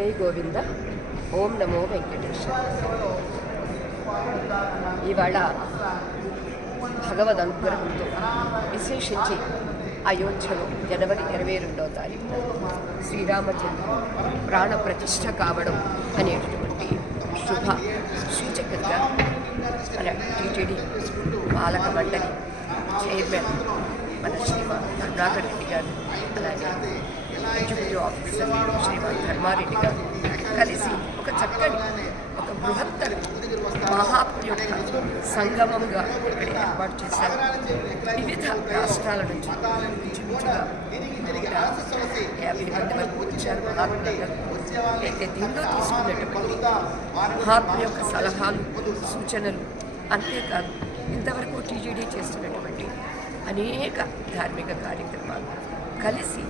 జై గోవింద. ఓం నమో వెంకటేశ్వర. ఇవాళ భగవద్ అనుగ్రహంతో విశేషించి అయోధ్యలో జనవరి 22వ తారీఖున శ్రీరామచంద్రుడు ప్రాణ ప్రతిష్ఠ కావడం అనేటటువంటి శుభ సూచకంగా మన టీటీడీ పాలక మండలి చైర్మన్ మన శ్రీమాన్ కరుణాకర్ రెడ్డి గారు, అలాగే ఎగ్జిక్యూటివ్ ఆఫీసర్ శ్రీమాన్ ధర్మారెడ్డి గారు కలిసి ఒక చక్కని ఒక బృహత్తర మహాత్మ యొక్క సంగమంగా ఇక్కడ ఏర్పాటు చేశారు. వివిధ రాష్ట్రాల నుంచి ఇంచుమించుగా 150 మంది వరకు వచ్చారు మహాత్ములు. అయితే దీనిలో తీసుకున్నటువంటి మహాత్మ యొక్క సలహాలు, సూచనలు అంతేకాదు ఇంతవరకు టీటీడీ చేస్తున్నటువంటి అనేక ధార్మిక కార్యక్రమాలు కలిసి